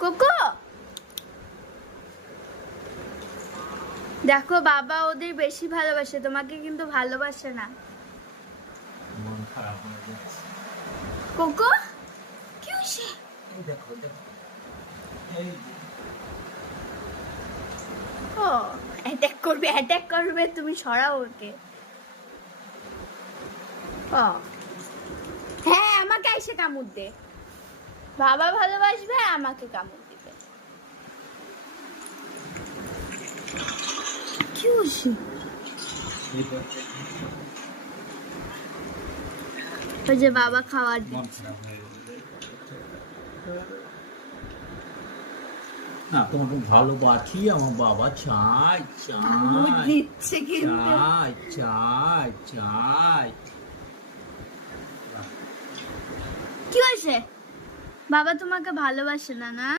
Cocoa দেখো, বাবা ওদের বেশি ভালোবাসে, তোমাকে কিন্তু ভালোবাসে না। মন খারাপ হয়ে যাচ্ছে। কোকো কি হয়েছে? এই দেখো দেখো, এই যে। ও অ্যাটাক করবে, তুমি সরাও ওকে। ও হ্যাঁ, আমাকে এসে কামড় দে। বাবা ভালোবাসবে, আমাকে কামড় দিবে। কি হয়েছে? এই দেখো, ওই যে বাবা খাওয়ার মন দিচ্ছে। খারাপ হয়ে গেছে। না, তোমাকে ভালোবাসি, আমার বাবা চাই কামড় চাই দিচ্ছে কিন্তু। চাই চাই চাই। কি হয়েছে? বাবা তোমাকে ভালোবাসে না, না?